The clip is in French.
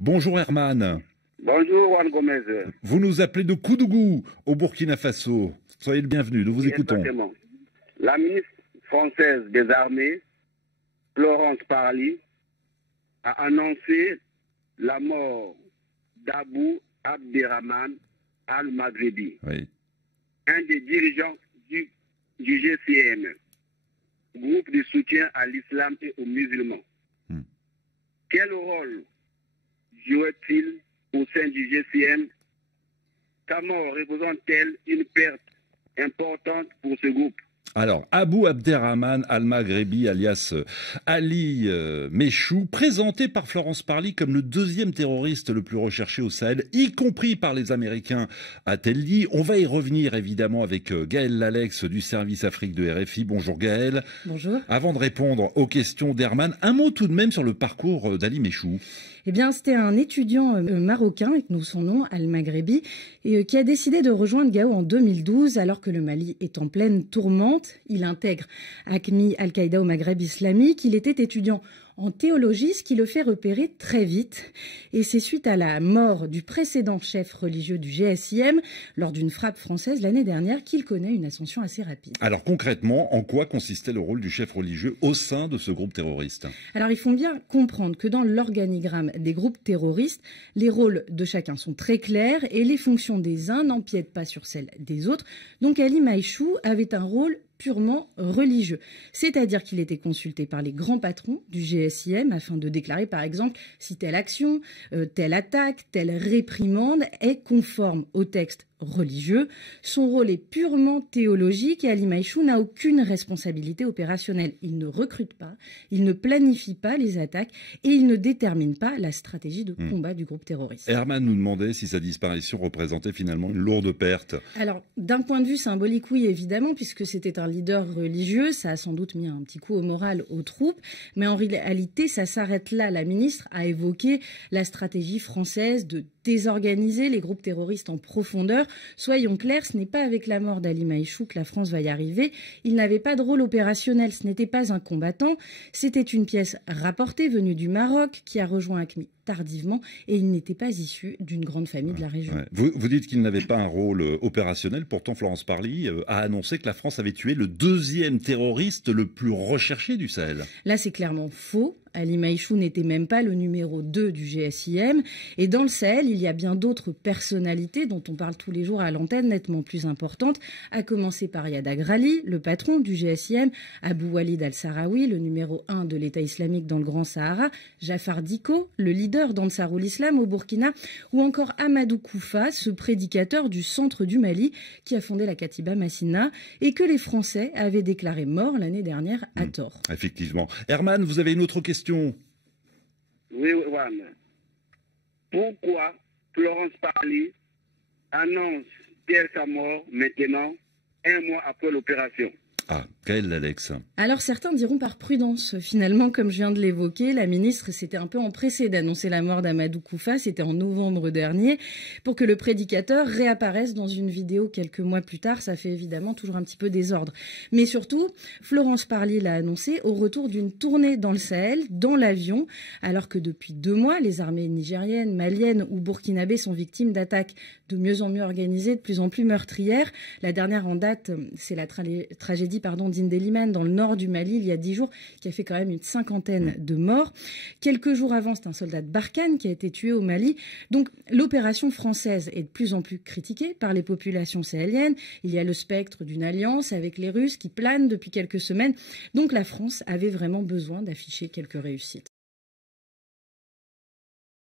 Bonjour Herman. Bonjour Juan Gomez. Vous nous appelez de Koudougou, au Burkina Faso. Soyez le bienvenu, nous vous écoutons. Exactement. La ministre française des Armées, Florence Parly, a annoncé la mort d'Abou Abderrahman al-Maghrebi, Oui. un des dirigeants du GCM, groupe de soutien à l'islam et aux musulmans. Quel rôle jouait-il au sein du GCM? Sa mort représente-t-elle une perte importante pour ce groupe? Alors, Abou Abderrahman al-Maghrebi, alias Ali Méchou, présenté par Florence Parly comme le deuxième terroriste le plus recherché au Sahel, y compris par les Américains, a-t-elle dit. On va y revenir évidemment avec Gaël Lalex du service Afrique de RFI. Bonjour Gaël. Bonjour. Avant de répondre aux questions d'Herman, un mot tout de même sur le parcours d'Ali Méchou. Eh bien, c'était un étudiant marocain, avec nous son nom, al-Maghrebi, qui a décidé de rejoindre Gao en 2012, alors que le Mali est en pleine tourmente. Il intègre AQMI, Al-Qaïda au Maghreb islamique. Il était étudiant en théologie, ce qui le fait repérer très vite. Et c'est suite à la mort du précédent chef religieux du GSIM, lors d'une frappe française l'année dernière, qu'il connaît une ascension assez rapide. Alors concrètement, en quoi consistait le rôle du chef religieux au sein de ce groupe terroriste? Alors il faut bien comprendre que dans l'organigramme des groupes terroristes, les rôles de chacun sont très clairs et les fonctions des uns n'empiètent pas sur celles des autres. Donc Ali Méchou avait un rôle purement religieux. C'est-à-dire qu'il était consulté par les grands patrons du GSIM afin de déclarer par exemple si telle action, telle attaque, telle réprimande est conforme au texte religieux. Son rôle est purement théologique et Ali Méchou n'a aucune responsabilité opérationnelle. Il ne recrute pas, il ne planifie pas les attaques et il ne détermine pas la stratégie de combat du groupe terroriste. Herman nous demandait si sa disparition représentait finalement une lourde perte. Alors, d'un point de vue symbolique, oui, évidemment, puisque c'était un leader religieux, ça a sans doute mis un petit coup au moral aux troupes, mais en réalité, ça s'arrête là. La ministre a évoqué la stratégie française de désorganiser les groupes terroristes en profondeur. Soyons clairs, ce n'est pas avec la mort d'Ali Méchou que la France va y arriver. Il n'avait pas de rôle opérationnel, ce n'était pas un combattant. C'était une pièce rapportée venue du Maroc qui a rejoint AQMI tardivement et il n'était pas issu d'une grande famille de la région. Ouais. Vous dites qu'il n'avait pas un rôle opérationnel, pourtant Florence Parly a annoncé que la France avait tué le deuxième terroriste le plus recherché du Sahel. Là, c'est clairement faux. Ali Méchou n'était même pas le numéro 2 du GSIM. Et dans le Sahel, il y a bien d'autres personnalités dont on parle tous les jours à l'antenne, nettement plus importantes, à commencer par Yad Agrali, le patron du GSIM, Abou Walid al-Sahraoui, le numéro 1 de l'État islamique dans le Grand Sahara, Jafar Diko, le leader d'Ansarul Islam au Burkina, ou encore Amadou Koufa, ce prédicateur du centre du Mali qui a fondé la Katiba Massina et que les Français avaient déclaré mort l'année dernière à tort. Effectivement. Herman, vous avez une autre question? Oui, Juan. Pourquoi Florence Parly annonce-t-elle sa mort maintenant, un mois après l'opération? Ah, Gaël Lalex. Alors certains diront par prudence. Finalement, comme je viens de l'évoquer, la ministre s'était un peu empressée d'annoncer la mort d'Amadou Koufa, c'était en novembre dernier, pour que le prédicateur réapparaisse dans une vidéo quelques mois plus tard. Ça fait évidemment toujours un petit peu désordre. Mais surtout, Florence Parly l'a annoncé au retour d'une tournée dans le Sahel, dans l'avion, alors que depuis 2 mois, les armées nigériennes, maliennes ou burkinabées sont victimes d'attaques de mieux en mieux organisées, de plus en plus meurtrières. La dernière en date, c'est la tragédie d'Indélimane dans le nord du Mali il y a 10 jours, qui a fait quand même une 50aine de morts. Quelques jours avant, c'est un soldat de Barkhane qui a été tué au Mali. Donc l'opération française est de plus en plus critiquée par les populations sahéliennes. Il y a le spectre d'une alliance avec les Russes qui plane depuis quelques semaines. Donc la France avait vraiment besoin d'afficher quelques réussites.